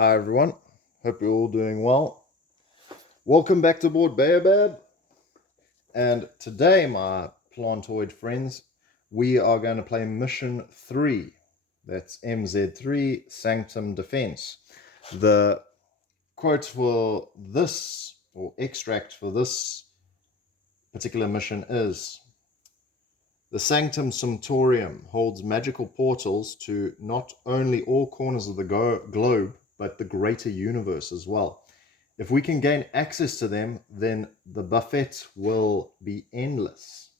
Hi everyone, hope you're all doing well. Welcome back to Board Baobab. And today, my plantoid friends, we are going to play Mission 3. That's MZ3 Sanctum Defense. The quote for this, or extract for this particular mission is: the Sanctum Sumptorium holds magical portals to not only all corners of the globe, but the greater universe as well. If we can gain access to them, then the buffet will be endless.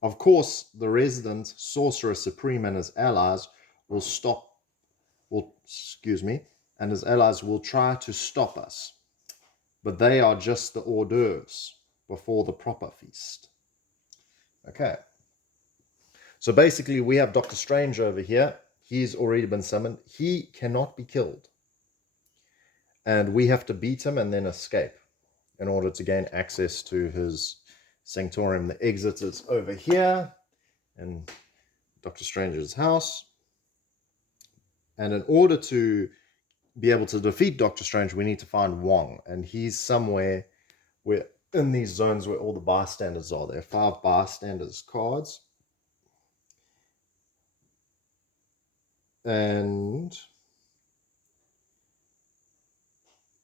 Of course, the resident Sorcerer Supreme and his allies will and his allies will try to stop us. But they are just the hors d'oeuvres before the proper feast. Okay. So basically, we have Doctor Strange over here. He's already been summoned. He cannot be killed. And we have to beat him and then escape in order to gain access to his sanctorium. The exit is over here in Doctor Strange's house. And in order to be able to defeat Doctor Strange, we need to find Wong. And he's somewhere where in these zones where all the bystanders are. There are 5 bystanders cards. And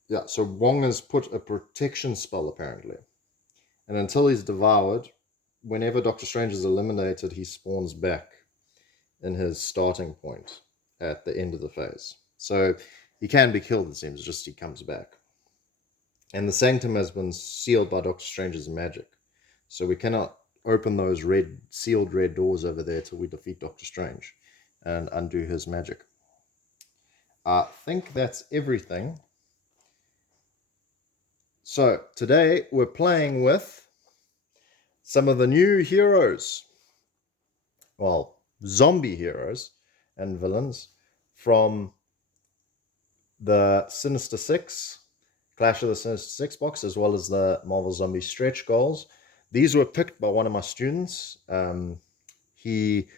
yeah, so Wong has put a protection spell apparently. And until he's devoured, whenever Doctor Strange is eliminated, he spawns back in his starting point at the end of the phase. So he can be killed, it seems, just he comes back. And the Sanctum has been sealed by Doctor Strange's magic. So we cannot open those sealed red doors over there till we defeat Doctor Strange and undo his magic. I think that's everything. So today we're playing with some of the new heroes. Well, zombie heroes and villains from the Sinister Six, Clash of the Sinister Six box, as well as the Marvel Zombie stretch goals. These were picked by one of my students. He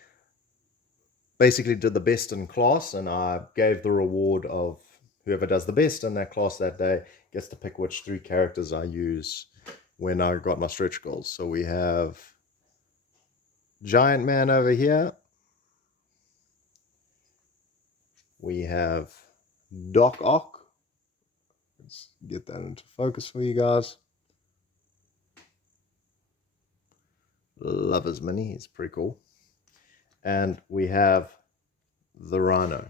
basically did the best in class, and I gave the reward of whoever does the best in that class that day gets to pick which 3 characters I use when I got my stretch goals. So we have Giant Man over here. We have Doc Ock. Let's get that into focus for you guys. Love his mini, he's pretty cool. And we have the Rhino.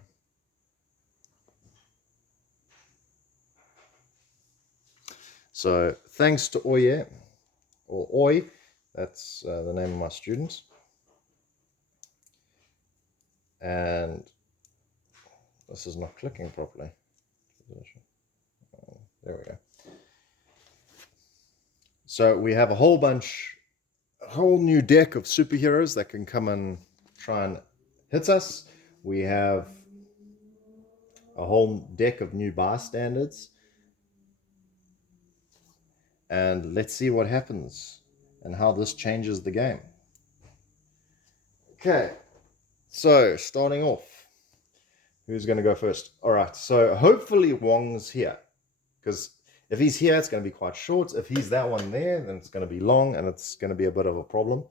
So thanks to Oyie, or Oyie, that's the name of my student. And this is not clicking properly. There we go. So we have a whole new deck of superheroes that can come and try and hit us. We have a whole deck of new bystanders. And let's see what happens and how this changes the game. Okay, so starting off, who's going to go first? All right, so hopefully Wong's here, because if he's here, it's going to be quite short. If he's that one there, then it's going to be long, and it's going to be a bit of a problem.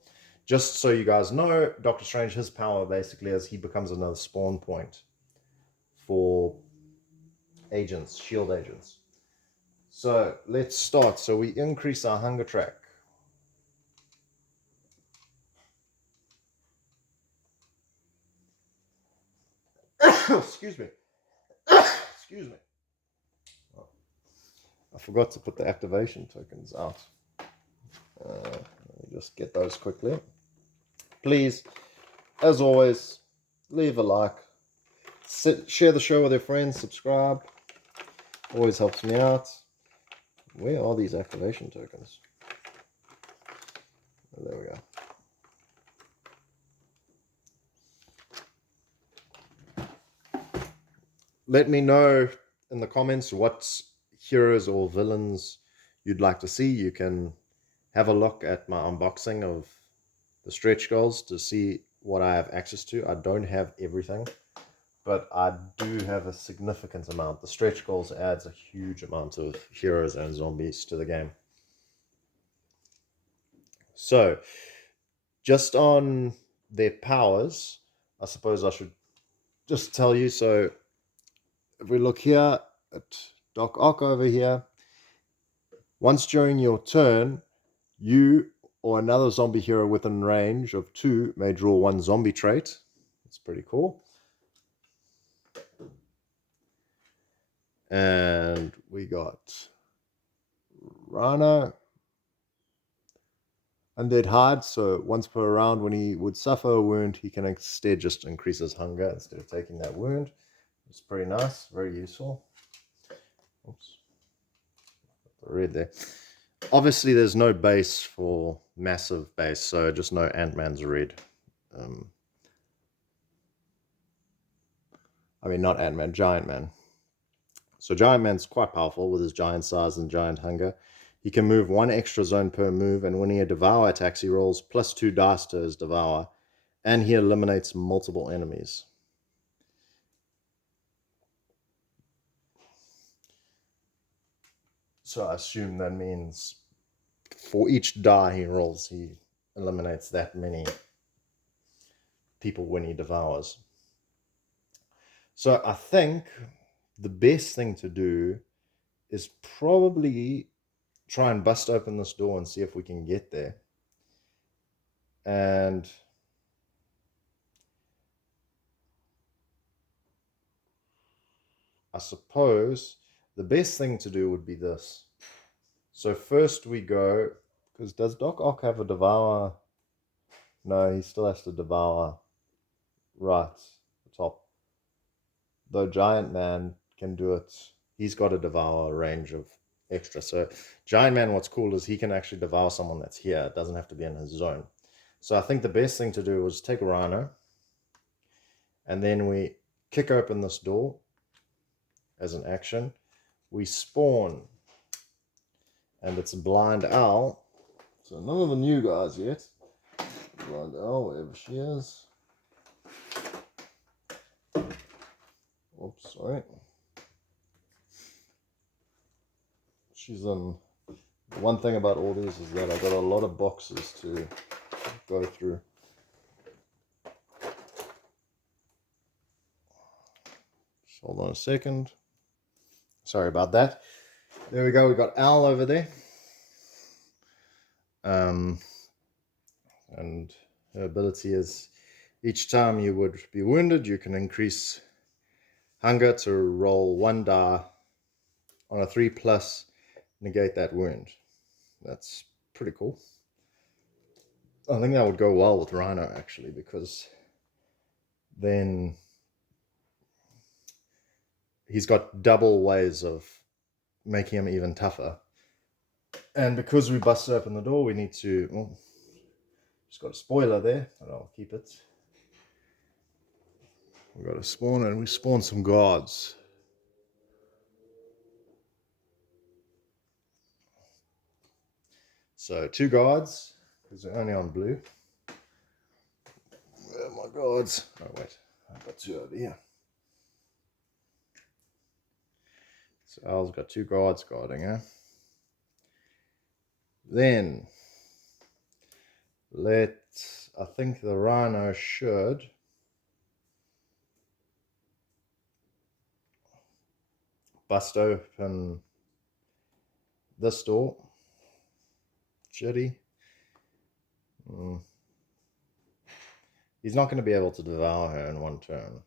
Just so you guys know, Doctor Strange, his power basically is he becomes another spawn point for agents, shield agents. So let's start. So we increase our hunger track. Excuse me. Excuse me. Oh, I forgot to put the activation tokens out. Let me just get those quickly. Please, as always, leave a like. Share the show with your friends. Subscribe. Always helps me out. Where are these activation tokens? Oh, there we go. Let me know in the comments what heroes or villains you'd like to see. You can have a look at my unboxing of the stretch goals to see what I have access to. I don't have everything, but I do have a significant amount. The stretch goals adds a huge amount of heroes and zombies to the game. So, just on their powers, I suppose I should just tell you. So, if we look here at Doc Ock over here, once during your turn, you or another zombie hero within range of 2 may draw 1 zombie trait. That's pretty cool. And we got Rana. Undead Hard, so once per round when he would suffer a wound, he can instead just increase his hunger instead of taking that wound. It's pretty nice, very useful. Oops. The red there. Obviously, there's no base for massive base, so just no Ant-Man's red. I mean, not Ant-Man, Giant Man. So Giant Man's quite powerful with his giant size and giant hunger. He can move 1 extra zone per move, and when he Devour attacks, he rolls +2 dice to his Devour, and he eliminates multiple enemies. So I assume that means for each die he rolls, he eliminates that many people when he devours. So I think the best thing to do is probably try and bust open this door and see if we can get there. And I suppose the best thing to do would be this. So first we go, because does Doc Ock have a Devour? No, he still has to Devour right the top. Though Giant Man can do it, he's got a Devour range of extra. So Giant Man, what's cool is he can actually devour someone that's here. It doesn't have to be in his zone. So I think the best thing to do is take a Rhino, and then we kick open this door as an action. We spawn, and it's Blind Owl. So none of the new guys yet. Blind Owl, wherever she is. Oops, sorry. She's in. One thing about all these is that I've got a lot of boxes to go through. Just hold on a second. Sorry about that. There we go. We got Owl over there. And her ability is each time you would be wounded, you can increase hunger to roll 1 die on a 3+, negate that wound. That's pretty cool. I think that would go well with Rhino actually, because then he's got double ways of making him even tougher. And because we busted open the door, we need to, well, just got a spoiler there, but I'll keep it. We've got to spawn, and we spawn some guards. So 2 guards, because they're only on blue. Where are my guards? Oh wait, I've got 2 over here. So Al's got 2 guards guarding her. Then I think the Rhino should bust open this door. Should he? He's not going to be able to devour her in 1 turn,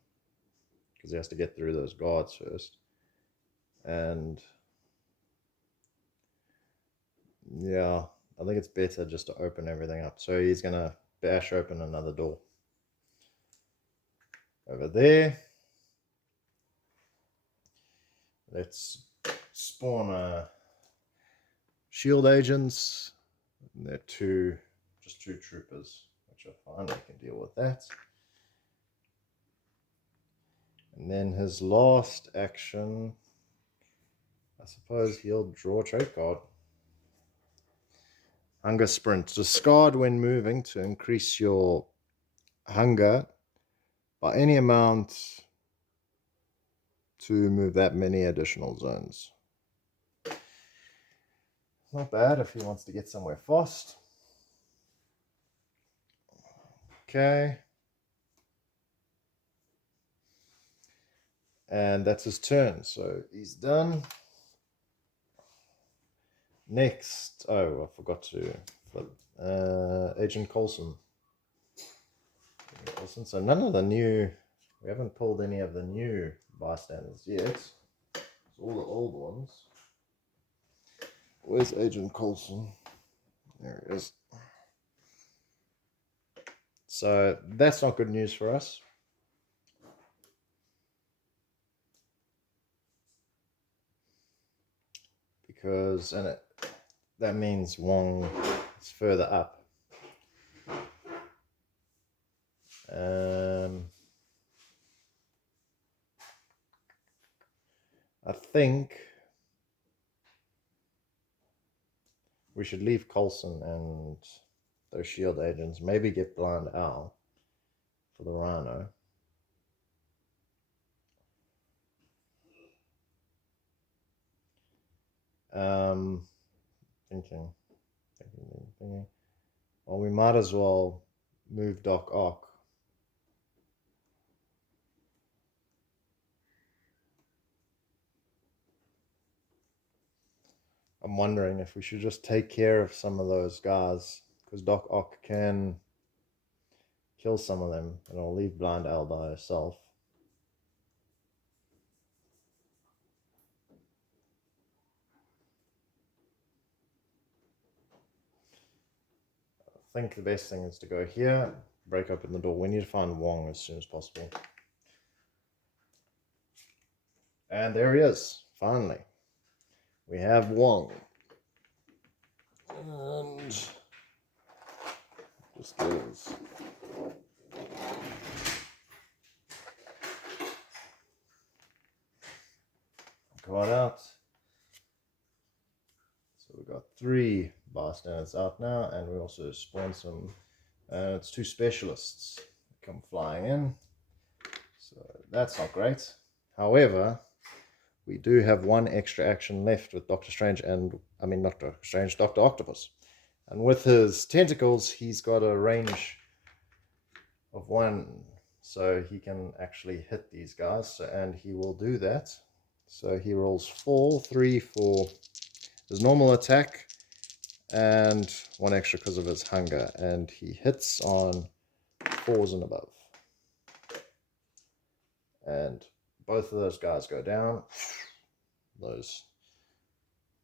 because he has to get through those guards first. And yeah, I think it's better just to open everything up. So he's going to bash open another door. Over there. Let's spawn shield agents. And they're just two troopers, which are fine. We can deal with that. And then his last action, I suppose he'll draw a trait card. Hunger Sprint. Discard when moving to increase your hunger by any amount to move that many additional zones. Not bad if he wants to get somewhere fast. Okay. And that's his turn, so he's done. Next, oh, I forgot to Agent Coulson. So none of the new, we haven't pulled any of the new bystanders yet. It's all the old ones. Where's Agent Coulson? There he is. So that's not good news for us. Because, that means Wong is further up. I think we should leave Coulson and those shield agents. Maybe get Blind Owl for the Rhino. Thinking. Well, we might as well move Doc Ock. I'm wondering if we should just take care of some of those guys, because Doc Ock can kill some of them, and I'll leave Blind Owl by herself. I think the best thing is to go here, break open the door. We need to find Wong as soon as possible. And there he is, finally. We have Wong. And just goes. Got out. So we've got 3 bystanders out now, and we also spawned some. It's 2 specialists come flying in. So that's not great. However, we do have 1 extra action left with Doctor Strange and, not Doctor Strange, Dr. Octopus. And with his tentacles, he's got a range of 1, so he can actually hit these guys, and he will do that. So he rolls 4, 3 for his normal attack, and 1 extra because of his hunger, and he hits on 4s and above. And both of those guys go down. Those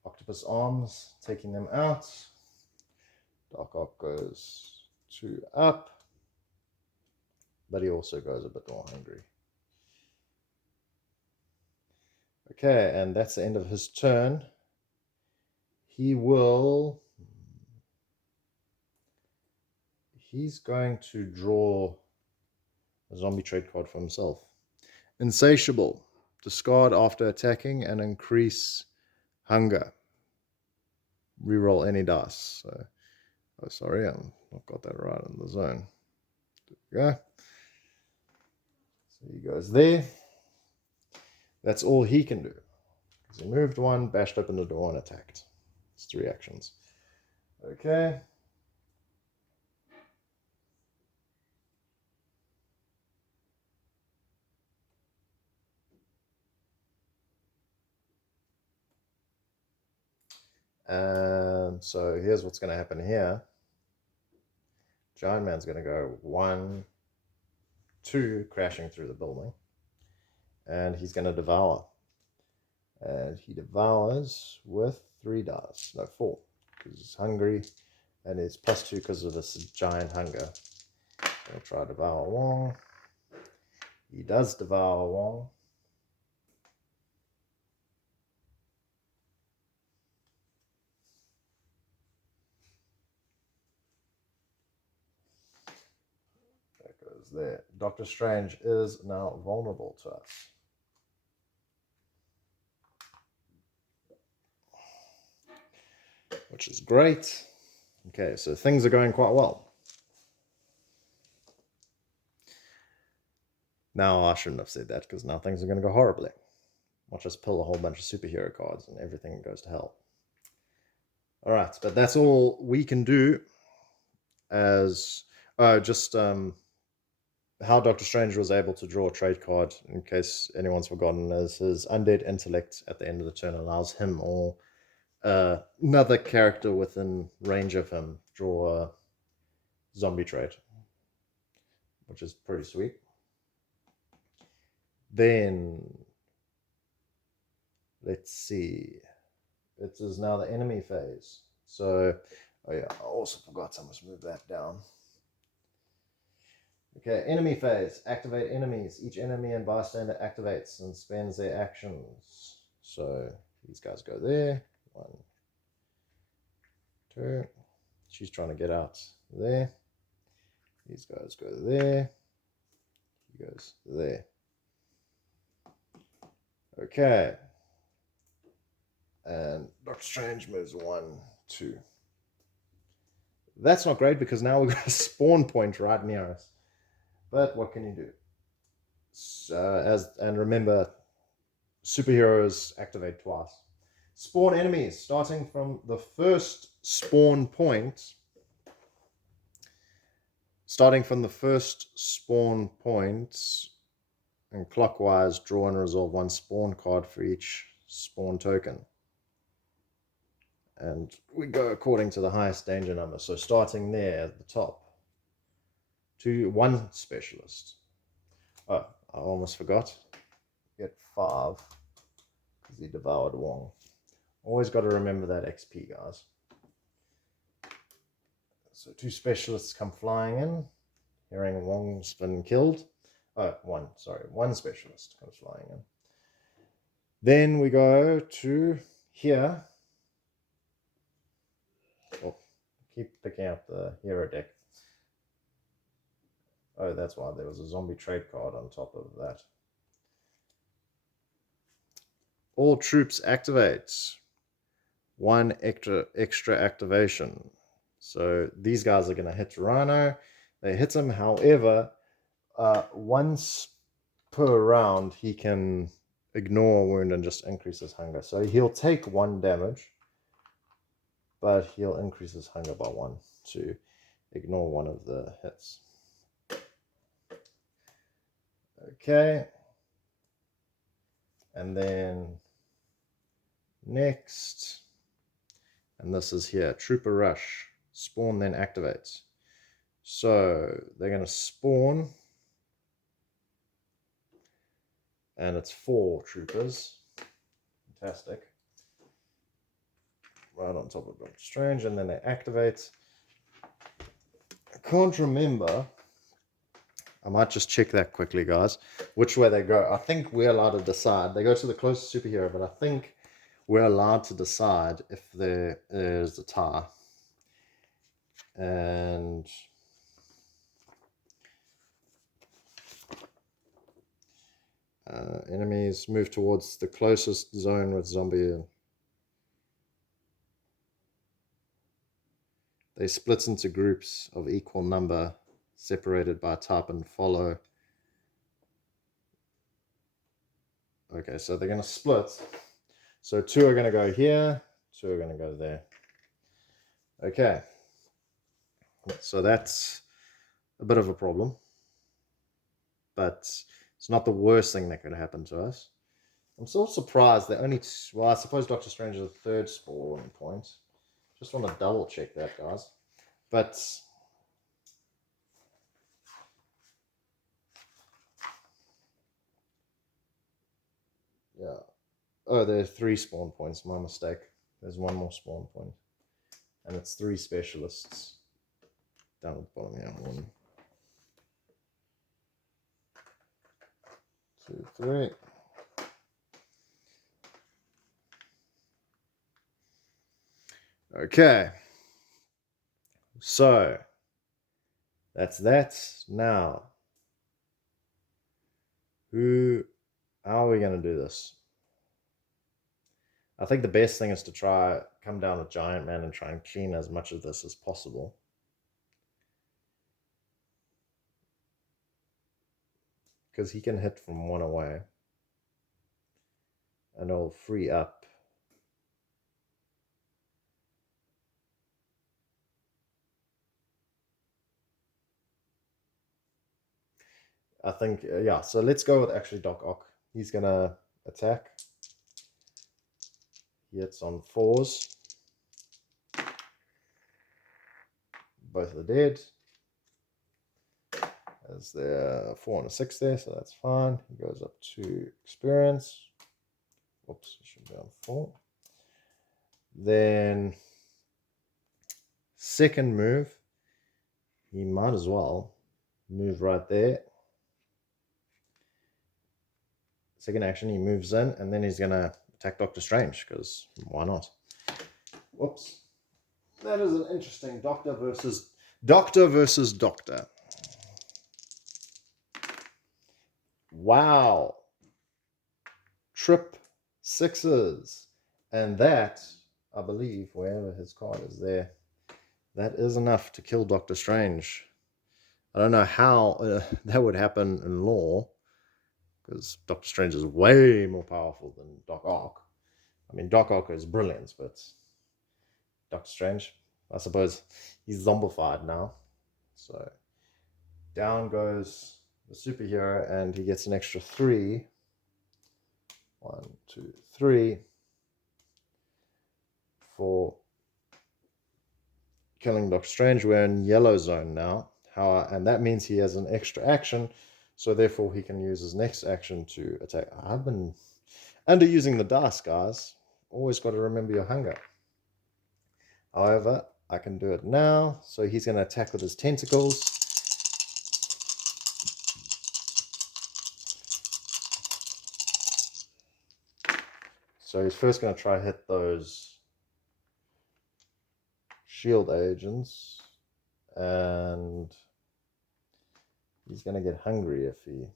octopus arms, taking them out. Doc Ock goes 2 up, but he also goes a bit more hungry. Okay, and that's the end of his turn. He's going to draw a zombie trait card for himself. Insatiable. Discard after attacking and increase hunger. Reroll any dice. So, oh, sorry, I've not got that right in the zone. There we go. So he goes there. That's all he can do. He moved 1, bashed open the door, and attacked. It's 3 actions. Okay. And so here's what's going to happen here. Giant Man's going to go 1, 2, crashing through the building. And he's going to devour. And he devours with 3 dice. No, 4. Because he's hungry. And it's +2 because of this giant hunger. I'll try to devour Wong. He does devour Wong. That goes there. Doctor Strange is now vulnerable to us. Which is great. Okay, so things are going quite well. Now, I shouldn't have said that, because now things are going to go horribly. Watch us pull a whole bunch of superhero cards and everything goes to hell. All right, but that's all we can do as how Doctor Strange was able to draw a trade card, in case anyone's forgotten, is his undead intellect at the end of the turn allows him or another character within range of him draw a zombie trade, which is pretty sweet. Then let's see. It is now the enemy phase. So, oh yeah, I also forgot, I must move that down. Okay, enemy phase. Activate enemies. Each enemy and bystander activates and spends their actions. So these guys go there. 1, 2. She's trying to get out there. These guys go there. He goes there. Okay. And Doctor Strange moves 1, 2. That's not great because now we've got a spawn point right near us. But what can you do? And remember, superheroes activate twice. Spawn enemies, starting from the first spawn point. Starting from the first spawn point, and clockwise, draw and resolve 1 spawn card for each spawn token. And we go according to the highest danger number. So starting there at the top, 1 specialist. Oh, I almost forgot. Get 5 because he devoured Wong. Always got to remember that XP, guys. So 2 specialists come flying in, hearing Wong's been killed. Oh, 1 specialist comes flying in. Then we go to here. Oh, keep picking up the hero deck. Oh, that's why there was a zombie trade card on top of that. All troops activates. 1 extra activation. So these guys are going to hit Rhino. They hit him. However, once per round, he can ignore a wound and just increase his hunger. So he'll take 1 damage, but he'll increase his hunger by 1 to ignore one of the hits. Okay. And then next, and this is here, Trooper Rush. Spawn then activates. So they're going to spawn, and it's 4 troopers. Fantastic. Right on top of Doctor Strange, and then they activate. I can't remember. I might just check that quickly, guys. Which way they go. I think we're allowed to decide. They go to the closest superhero, but I think we're allowed to decide if there is a tie. And enemies move towards the closest zone with zombie. They split into groups of equal number, separated by type and follow. Okay, so they're going to split. So 2 are going to go here, 2 are going to go there. Okay. So that's a bit of a problem. But it's not the worst thing that could happen to us. I'm so surprised that only... Well, I suppose Doctor Strange is the 3rd spawn point. Just want to double check that, guys. But... yeah. Oh, there are 3 spawn points. My mistake. There's 1 more spawn point. And it's 3 specialists. Down at the bottom here. 1, 2, 3. Okay. So, that's that. Now, how are we going to do this? I think the best thing is to try come down with Giant Man and try and clean as much of this as possible. Because he can hit from 1 away. and it'll free up. I think, yeah, so let's go with actually Doc Ock. He's going to attack. He hits on 4s. Both are dead. As there 4 and a 6 there, so that's fine. He goes up to experience. Whoops, it should be on 4. Then second move, he might as well move right there. Second action, he moves in, and then he's going to attack Doctor Strange, because why not? Whoops. That is an interesting Doctor versus Doctor. Wow. Trip 6s. And that, I believe, wherever his card is there, that is enough to kill Doctor Strange. I don't know how that would happen in lore, because Doctor Strange is way more powerful than Doc Ock. I mean, Doc Ock is brilliant, but Doctor Strange, I suppose he's zombified now. So down goes the superhero, and he gets an extra 3. 1, 2, 3 for killing Doctor Strange. We're in yellow zone now. And that means he has an extra action, so therefore he can use his next action to attack. I've been underusing the dice, guys. Always got to remember your hunger. However, I can do it now. So he's going to attack with his tentacles. So he's first going to try hit those shield agents, and he's going to get hungry if he's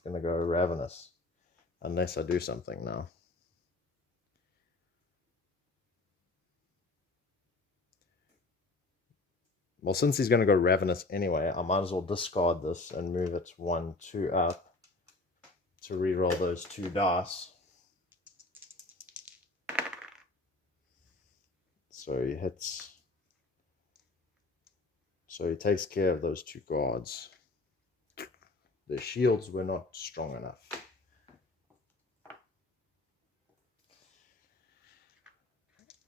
going to go ravenous, unless I do something now. Well, since he's going to go ravenous anyway, I might as well discard this and move it 1, 2 up to reroll those 2 dice. So he hits. So he takes care of those 2 guards. The shields were not strong enough.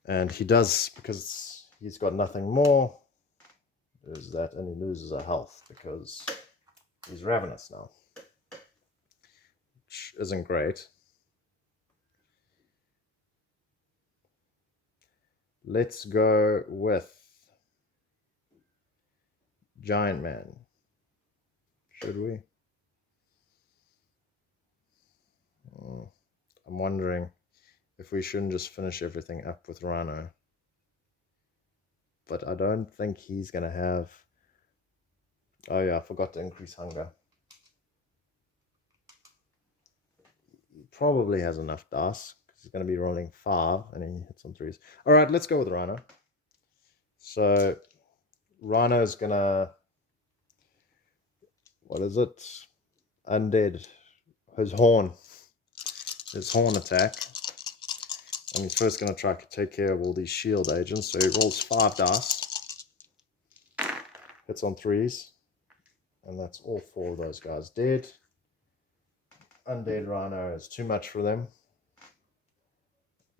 And he does, because he's got nothing more, is that, and he loses a health because he's ravenous now, which isn't great. Let's go with Giant Man. Should we? I'm wondering if we shouldn't just finish everything up with Rhino. But I don't think he's going to have... Oh yeah, I forgot to increase hunger. He probably has enough dice, because he's going to be rolling 5, and he hits on 3s. Alright, let's go with Rhino. So, Rhino's going to... What is it? Undead. His horn attack. And he's first going to try to take care of all these shield agents. So he rolls 5 dice. Hits on 3s. And that's all 4 of those guys dead. Undead Rhino is too much for them.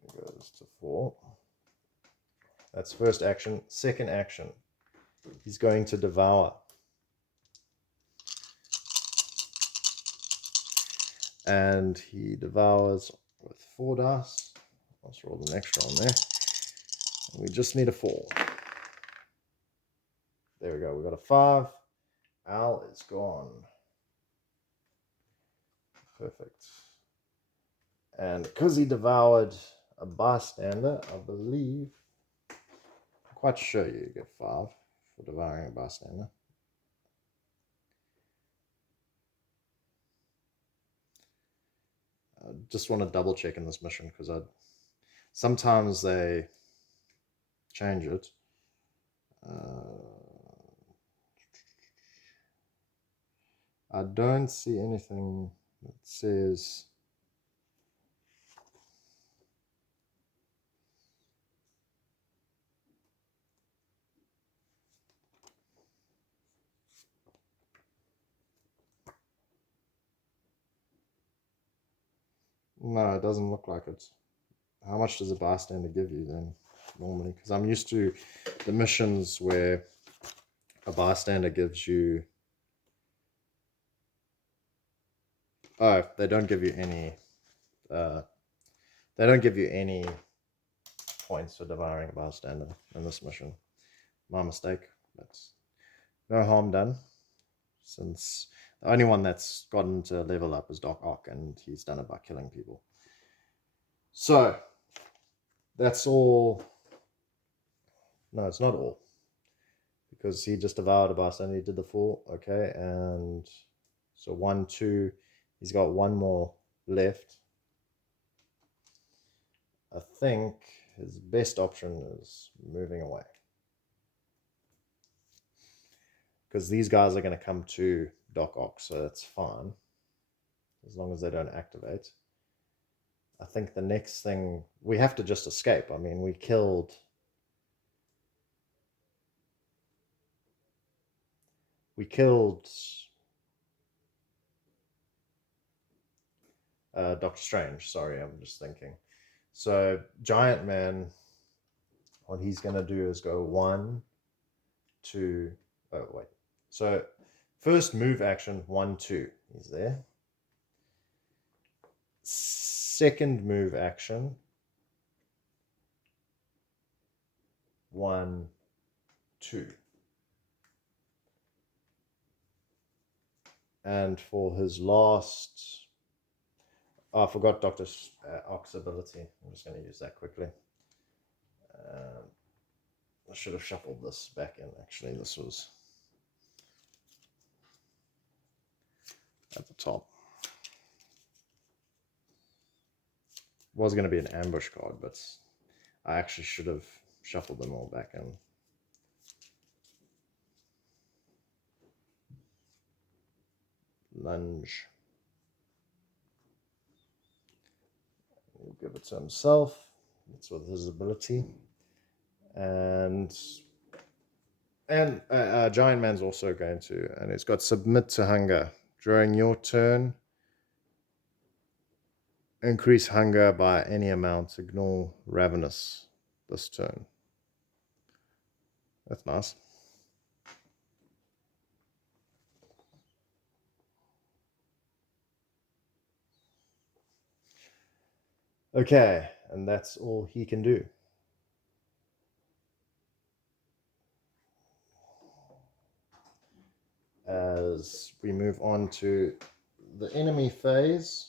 It goes to 4. That's first action. Second action. He's going to devour. And he devours with 4 dice. Let's roll the extra on there. And we just need a 4. There we go. We got a 5. Al is gone. Perfect. And because he devoured a bystander, I believe, I'm quite sure you get 5 for devouring a bystander. I just want to double check in this mission, because sometimes they change it. I don't see anything It says no, it doesn't look like it. How much does a bystander give you then normally? Because I'm used to the missions where a bystander gives you, oh, they don't give you any points for devouring a bystander in this mission. My mistake. That's no harm done, since the only one that's gotten to level up is Doc Ock, and he's done it by killing people. So that's all. No, it's not all, because he just devoured a bystander. He did the 4, okay, and so 1, 2. He's got one more left. I think his best option is moving away, because these guys are going to come to Doc Ock, so that's fine as long as they don't activate. I think the next thing, we have to just escape. I mean, we killed Doctor Strange. Sorry, I'm just thinking. So Giant Man, what he's going to do is go 1, 2. Oh, wait. So first move action, 1, 2. He's there. Second move action, 1, 2. And for his last, oh, I forgot Dr. Ock's ability. I'm just going to use that quickly. I should have shuffled this back in. Actually, this was at the top. Was going to be an ambush card, but I actually should have shuffled them all back in. Lunge. He'll give it to himself. That's with his ability. And Giant Man's also going to, and it's got submit to hunger. During your turn, increase hunger by any amount. Ignore ravenous this turn. That's nice. Okay, and that's all he can do. As we move on to the enemy phase.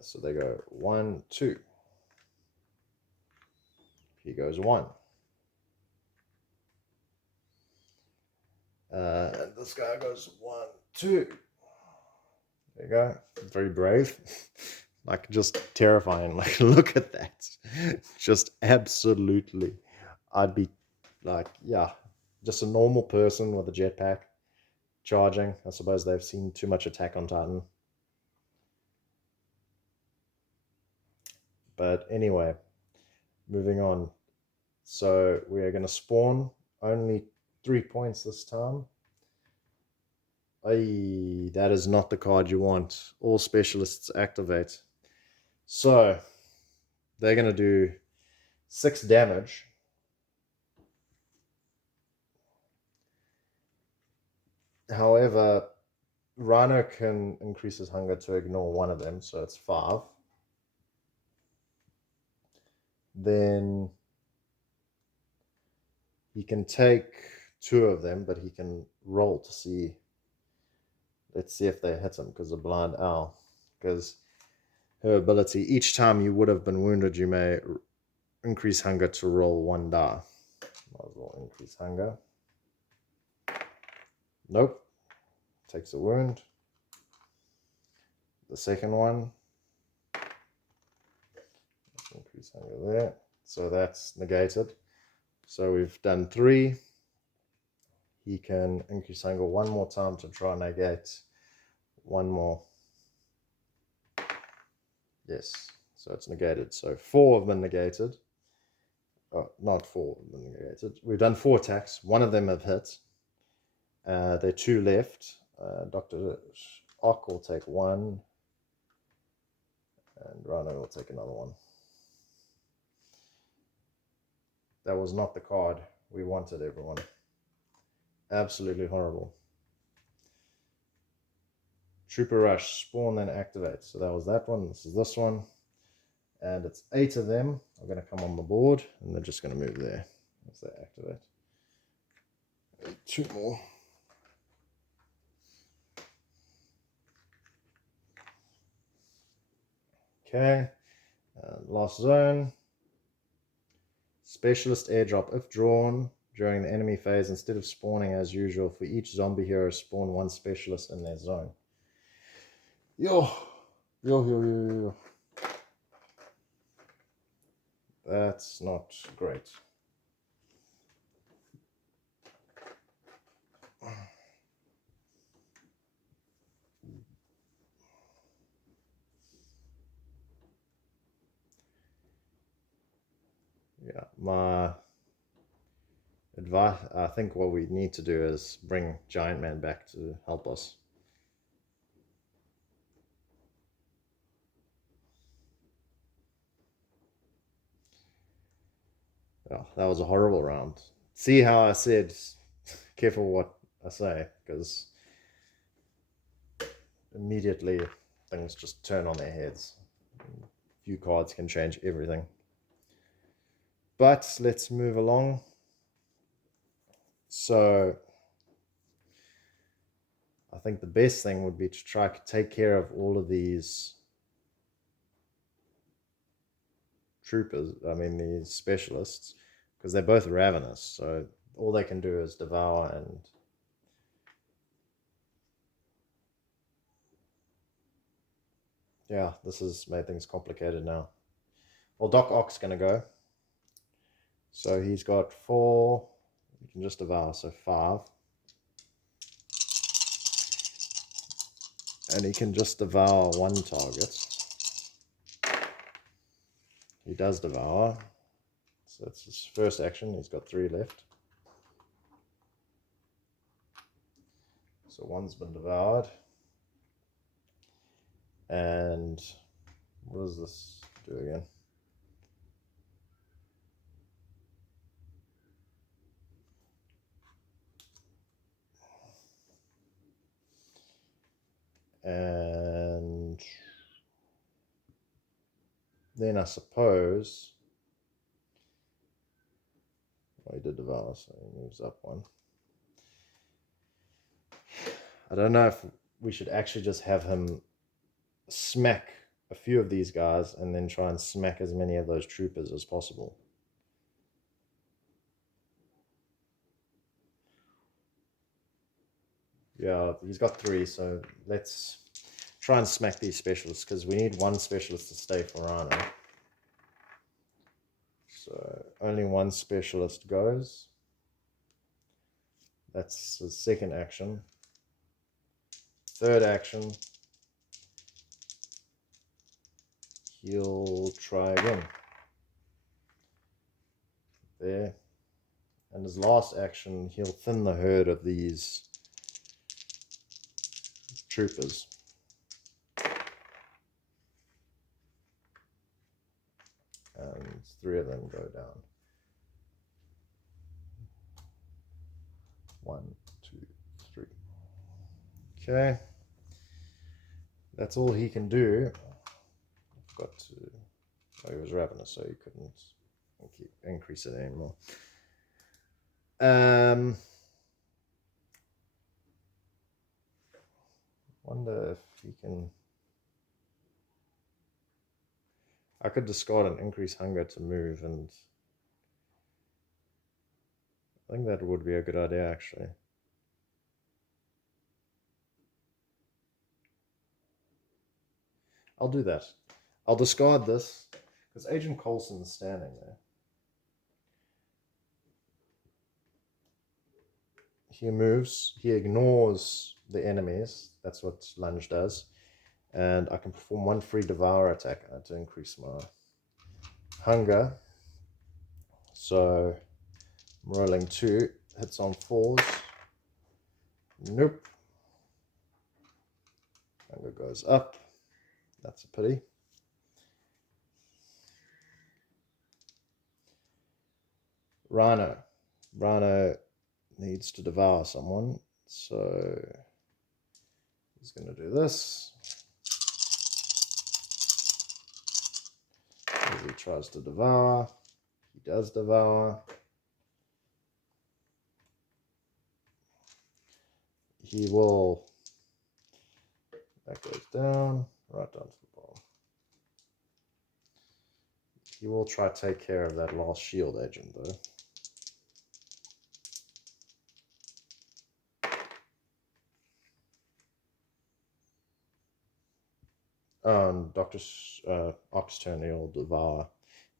So they go 1, 2. He goes 1. This guy goes 1, 2. There you go. Very brave. Like, just terrifying. Like, look at that. Just absolutely. I'd be like, yeah, just a normal person with a jetpack charging. I suppose they've seen too much Attack on Titan. But anyway, moving on. So we are going to spawn only 3 points this time. Ay, that is not the card you want. All specialists activate. So they're going to do 6 damage. However, Rhino can increase his hunger to ignore one of them, so it's 5. Then he can take 2 of them, but he can roll to see. Let's see if they hit him, because of Blind Owl. Because her ability, each time you would have been wounded, you may increase hunger to roll 1 die. Might as well increase hunger. Nope. Takes a wound. The second one. Let's increase hunger there. So that's negated. So we've done 3. he can increase hunger one more time to try and negate one more. Yes, so it's negated. So 4 have been negated. Oh, not 4 have been negated. We've done 4 attacks. 1 of them have hit. There are 2 left. Dr. Ock will take 1. And Rhino will take another 1. That was not the card we wanted, everyone. Absolutely horrible. Trooper Rush, spawn, then activate. So that was that one. This is this one. And it's 8 of them are going to come on the board. And they're just going to move there as they activate. 2 more. Okay. Last zone. Specialist airdrop. If drawn during the enemy phase, instead of spawning as usual, for each zombie hero, spawn 1 specialist in their zone. Yo. That's not great. Yeah, my advice, I think what we need to do is bring Giant Man back to help us. Oh, that was a horrible round. See how I said, careful what I say, because immediately things just turn on their heads. A few cards can change everything. But let's move along. So I think the best thing would be to try to take care of all of these troopers, these specialists, because they're both ravenous, so all they can do is devour. And yeah, this has made things complicated now. Well, Doc Ock's gonna go, so he's got 4. You can just devour, so 5, and he can just devour 1 target. He does devour, so that's his first action. He's got 3 left. So 1's been devoured. And what does this do again? And then I suppose, he did devour, so he moves up 1. I don't know if we should actually just have him smack a few of these guys and then try and smack as many of those troopers as possible. Yeah, he's got 3, so let's try and smack these specialists, because we need 1 specialist to stay for Rhino. So only 1 specialist goes. That's his second action. Third action, he'll try again. There. And his last action, he'll thin the herd of these troopers. And 3 of them go down. 1, 2, 3. Okay. That's all he can do. I've got to... Oh, he was ravenous, so he couldn't increase it anymore. Wonder if he can... I could discard an increase hunger to move, and I think that would be a good idea, actually. I'll do that. I'll discard this, because Agent Coulson's standing there. he moves, he ignores the enemies. That's what lunge does. And I can perform 1 free devour attack to increase my hunger. So I'm rolling 2, hits on 4s. Nope. Hunger goes up. That's a pity. Rhino. Rhino needs to devour someone, so he's going to do this. As he tries to devour, he does devour. He will, that goes down, right down to the bottom. He will try to take care of that last shield agent though. Dr. Oxturn, he'll devour.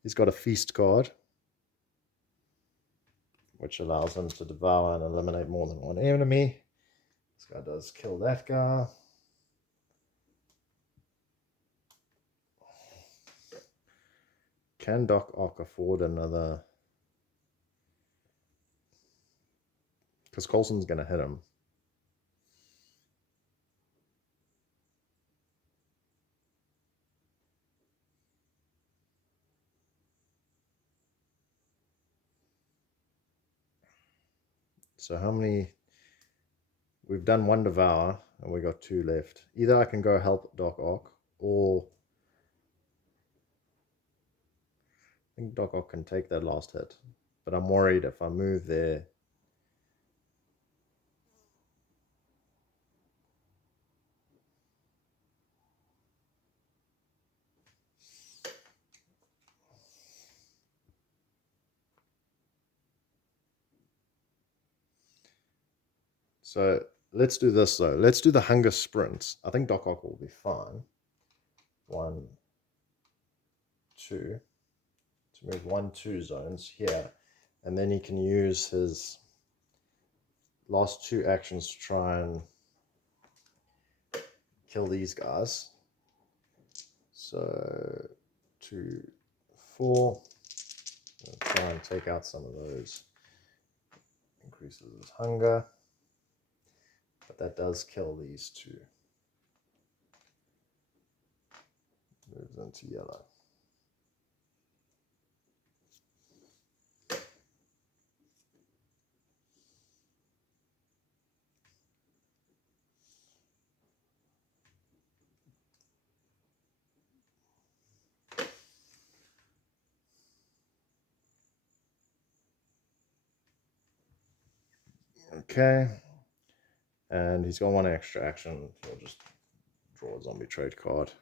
He's got a feast card, which allows him to devour and eliminate more than one enemy. This guy does kill that guy. Can Doc Ock afford another? Because Coulson's going to hit him. So how many? We've done 1 devour and we got 2 left. Either I can go help Doc Ock, or I think Doc Ock can take that last hit. But I'm worried if I move there. So let's do this though. Let's do the hunger sprints. I think Doc Ock will be fine. 1, 2. To move 1, 2 zones here. And then he can use his last 2 actions to try and kill these guys. So 2, 4. I'll try and take out some of those. Increases his hunger. But that does kill these 2. Moves into yellow. Okay. And he's got 1 extra action. He'll just draw a zombie trade card.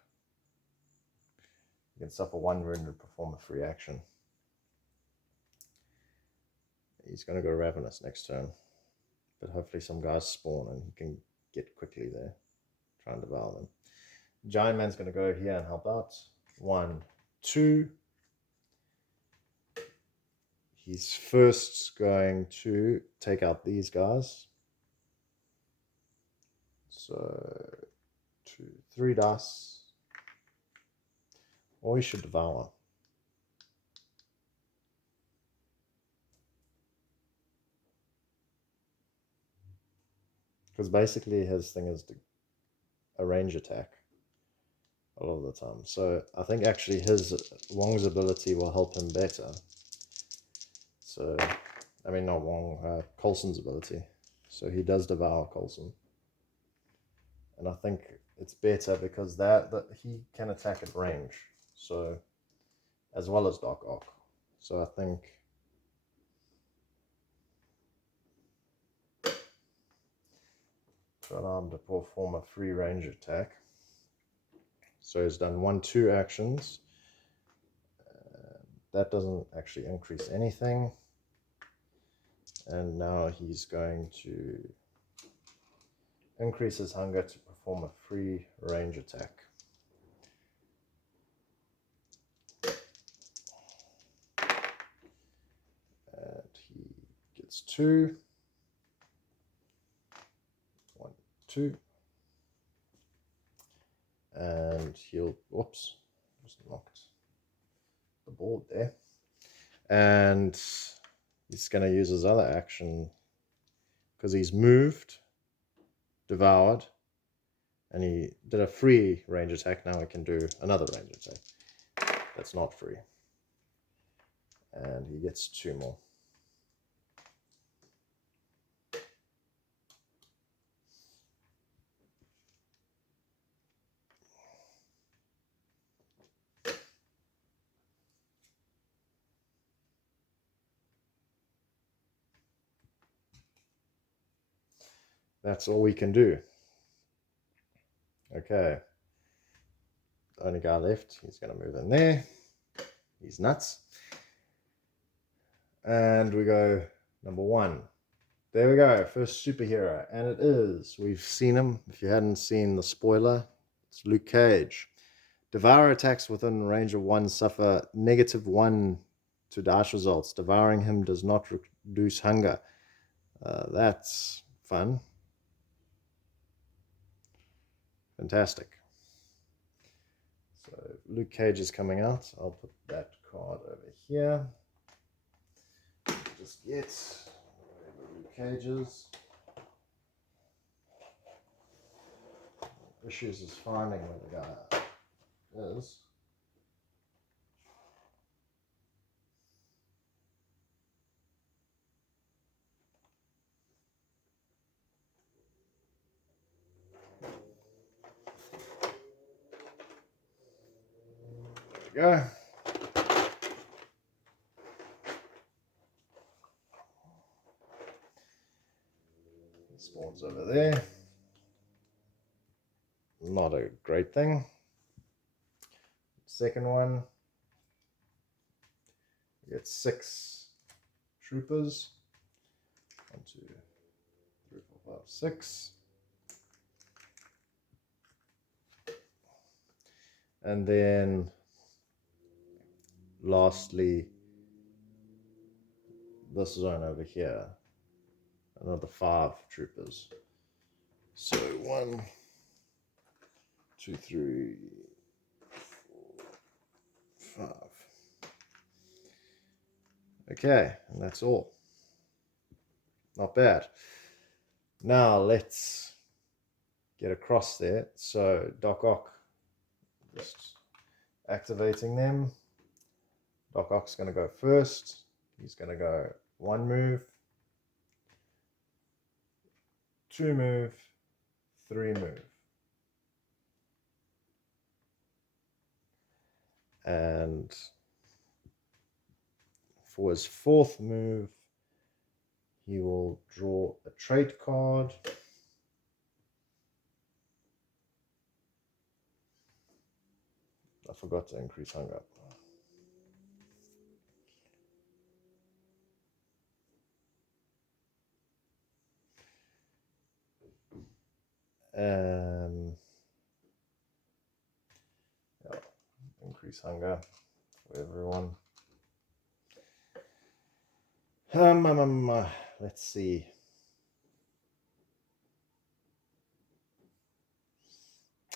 You can suffer 1 wound and perform a free action. He's going to go Ravenous next turn. But hopefully some guys spawn and he can get quickly there. Try and devour them. Giant Man's going to go here and help out. 1, 2. He's first going to take out these guys. So 2, 3 dice. Or he should devour. Because basically his thing is a range attack a lot of the time. So I think actually his Wong's ability will help him better. So, I mean not Wong, Coulson's ability. So he does devour Coulson. And I think it's better because that he can attack at range. So, as well as Doc Ock. So I think to allow him to perform a free range attack. So he's done 1, 2 actions. That doesn't actually increase anything. And now he's going to increase his hunger to perform a free range attack. And he gets 2. 2. And he'll, whoops, just knocked the board there. And he's going to use his other action because he's moved, devoured, and he did a free range attack. Now I can do another range attack that's not free. And he gets 2 more. That's all we can do. Okay. The only guy left, he's going to move in there. He's nuts. And we go number 1. There we go, first superhero. And it is, we've seen him. If you hadn't seen the spoiler, it's Luke Cage. Devour attacks within range of 1 suffer -1 to dash results. Devouring him does not reduce hunger. That's fun. Fantastic. So Luke Cage is coming out. I'll put that card over here. Just get wherever Luke Cage is. Issues is finding where the guy is. Go. Spawns over there. Not a great thing. Second one. We get 6 troopers. 1, 2, 3, 4, 5, 6. And then lastly, this zone over here, another 5 troopers. So 1, 2, 3, 4, 5. Okay, and that's all. Not bad. Now let's get across there. So Doc Ock, just activating them. Doc Ock's going to go first. He's going to go 1 move, 2 move, 3 move. And for his 4th move, he will draw a trait card. I forgot to increase hunger. Yeah, increase hunger for everyone. Let's see.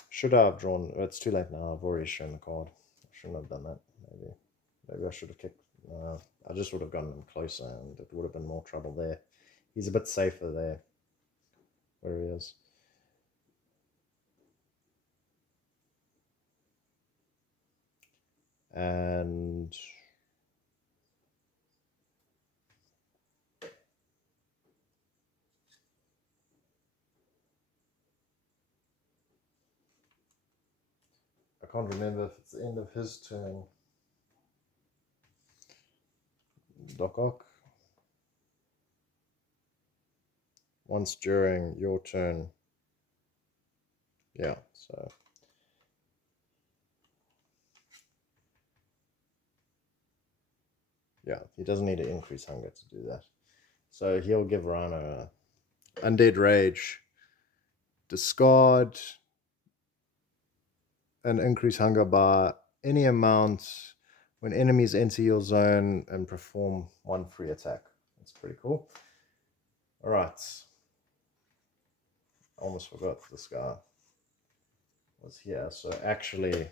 Should I have drawn? It's too late now. I've already shown the card. I shouldn't have done that. Maybe I should have kicked. I just would have gotten him closer, and it would have been more trouble there. He's a bit safer there, where he is. And I can't remember if it's the end of his turn. Doc Ock. Once during your turn. Yeah, so. Yeah, he doesn't need to increase hunger to do that. So he'll give Rana a Undead Rage, discard, and increase hunger by any amount when enemies enter your zone and perform 1 free attack. That's pretty cool. All right. almost forgot this guy was here. So actually,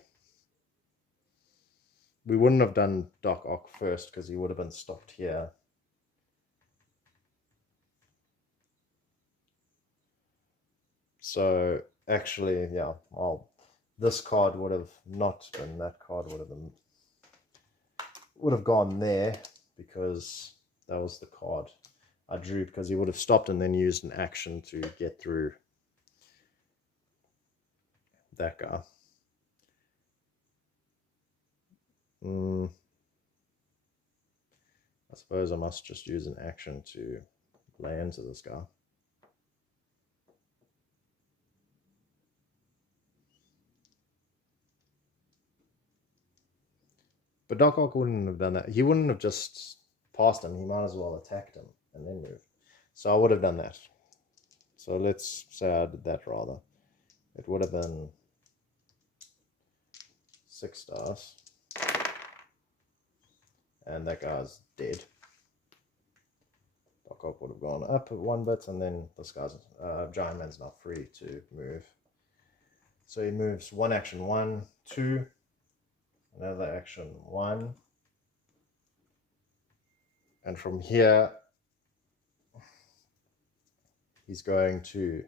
we wouldn't have done Doc Ock first because he would have been stopped here. So actually, yeah, well, this card would have not been, that card would have gone there because that was the card I drew, because he would have stopped and then used an action to get through that guy. I suppose I must just use an action to lay into this guy. But Doc Ock wouldn't have done that. He wouldn't have just passed him. He might as well attacked him and then moved. So I would have done that. So let's say I did that rather. It would have been 6 stars. And that guy's dead. Doc Ock would have gone up 1 bit, and then this guy's Giant Man's not free to move. So he moves 1 action, 1, 2, another action, 1. And from here, he's going to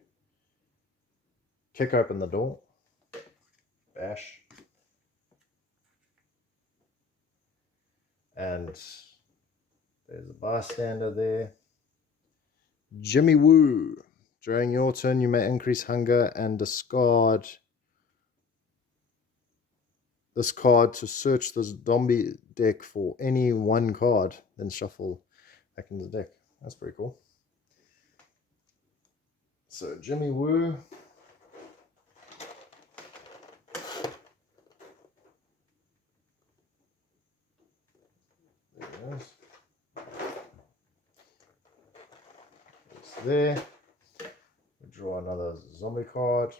kick open the door, bash, and there's a bystander there. Jimmy Woo. During your turn, you may increase hunger and discard this card to search the zombie deck for any 1 card, then shuffle back into the deck. That's pretty cool. So Jimmy Woo. There it is. It's there. We draw another zombie card.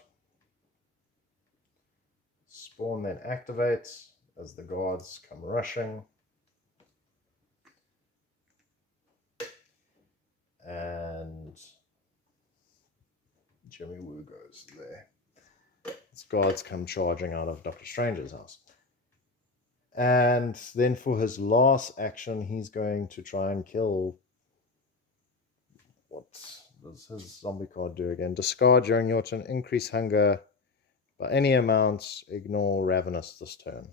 Spawn then activates as the guards come rushing. And Jimmy Woo goes there. His guards come charging out of Dr. Strange's house. And then for his last action, he's going to try and kill... What does his zombie card do again? Discard during your turn, increase hunger by any amount, ignore Ravenous this turn.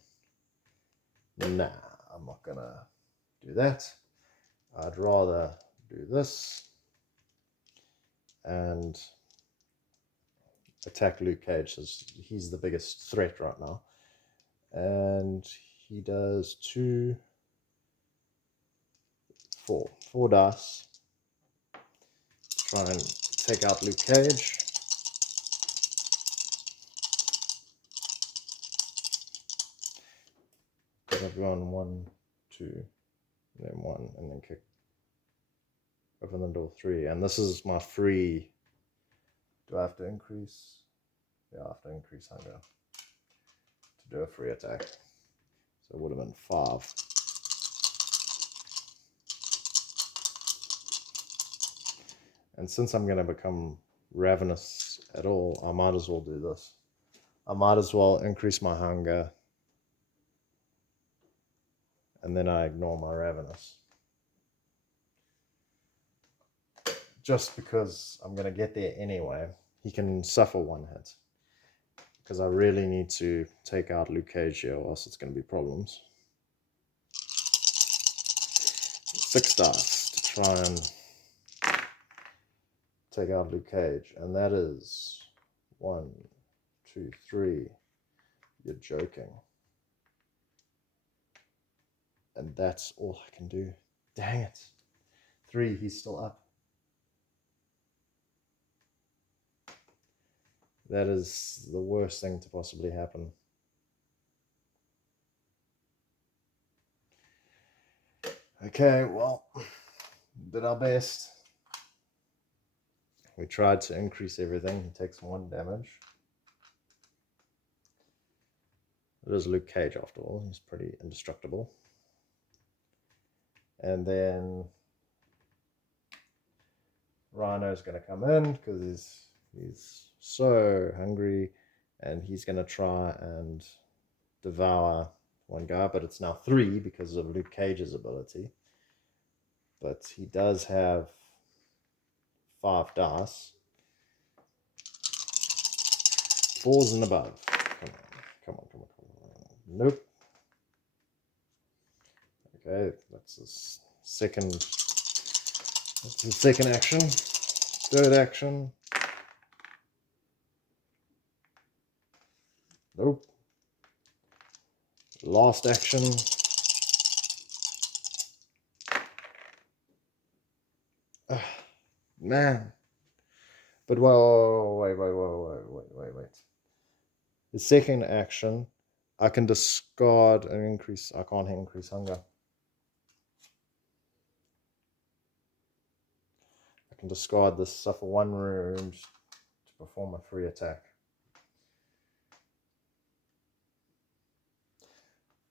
Nah, I'm not gonna do that. I'd rather do this and attack Luke Cage, as he's the biggest threat right now. And he does 2, 4 dice. Try and take out Luke Cage. Because I've gone 1, 2, then 1, and then kick open the door 3. And this is my free. Do I have to increase? Yeah, I have to increase hunger to do a free attack. So it would have been 5. And since I'm going to become ravenous at all, I might as well do this. I might as well increase my hunger. And then I ignore my ravenous. Just because I'm going to get there anyway. He can suffer 1 hit. Because I really need to take out Luke Cage here, or else it's going to be problems. 6 dice to try and take out Luke Cage. And that is 1, 2, 3. You're joking. And that's all I can do. Dang it. 3, he's still up. That is the worst thing to possibly happen. Okay, well, did our best. We tried to increase everything. He takes 1 damage. It is Luke Cage after all. He's pretty indestructible. And then Rhino's going to come in because he's He's so hungry, and he's going to try and devour one guy, but it's now 3 because of Luke Cage's ability. But he does have 5 dice. 4s and above. Come on. Nope. Okay, that's his second action. Third action. Nope. Last action. Man. But wait. The second action, I can discard and increase. I can't increase hunger. I can discard this, suffer 1 wound to perform a free attack.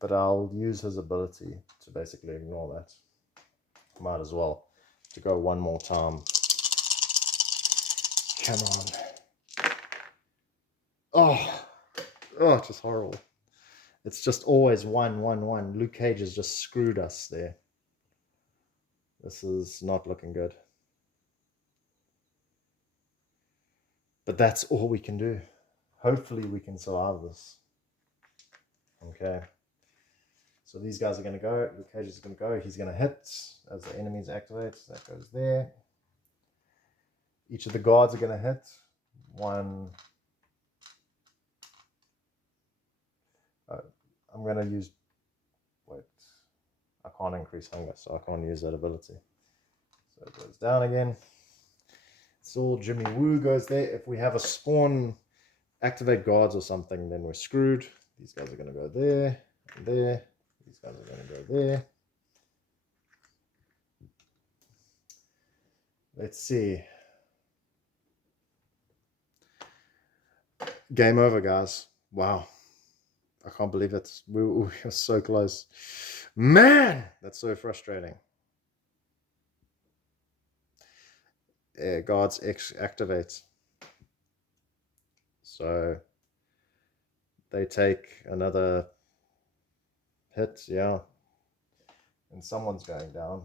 But I'll use his ability to basically ignore that. Might as well. To go one more time. Come on. Oh, just horrible. It's just always 1. Luke Cage has just screwed us there. This is not looking good. But that's all we can do. Hopefully we can survive this. Okay. So these guys are going to go. Luke Cage is going to go. He's going to hit as the enemies activate. That goes there. Each of the guards are going to hit. 1. I'm going to use... Wait. I can't increase hunger, so I can't use that ability. So it goes down again. It's all Jimmy Woo goes there. If we have a spawn activate guards or something, then we're screwed. These guys are going to go there and there. These guys are going to go there. Let's see. Game over, guys. Wow. I can't believe it. We were so close. Man, that's so frustrating. Guards activate. So they take another hit, yeah. And someone's going down.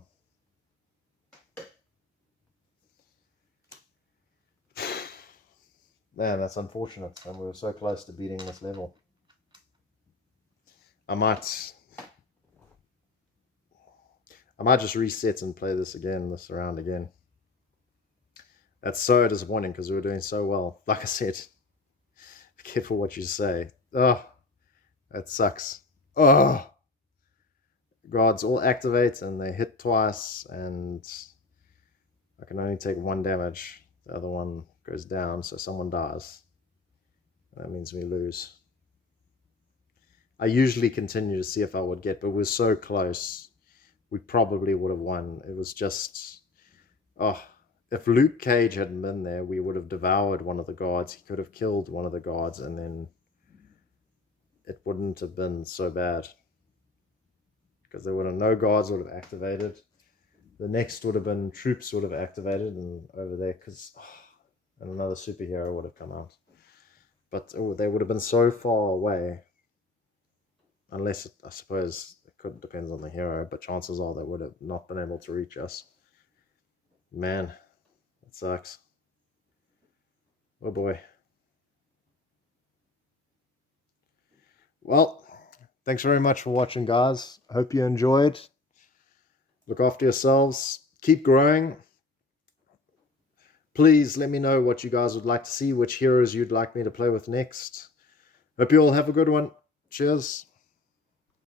Man, that's unfortunate. And we were so close to beating this level. I might just reset and play this round again. That's so disappointing because we were doing so well. Like I said, be careful what you say. Oh, that sucks. Oh, guards all activate and they hit twice, and I can only take 1 damage. The other one goes down, so someone dies. That means we lose. I usually continue to see if I would get, but we're so close. We probably would have won. It was just, if Luke Cage hadn't been there, we would have devoured one of the guards. He could have killed one of the guards, and then it wouldn't have been so bad. Because there would have no guards would have activated. The next would have been troops would have activated, and over there, and another superhero would have come out. But they would have been so far away. Unless, I suppose, it depends on the hero, but chances are they would have not been able to reach us. Man, that sucks. Oh boy. Well, thanks very much for watching, guys. I hope you enjoyed. Look after yourselves. Keep growing. Please let me know what you guys would like to see, which heroes you'd like me to play with next. Hope you all have a good one. Cheers.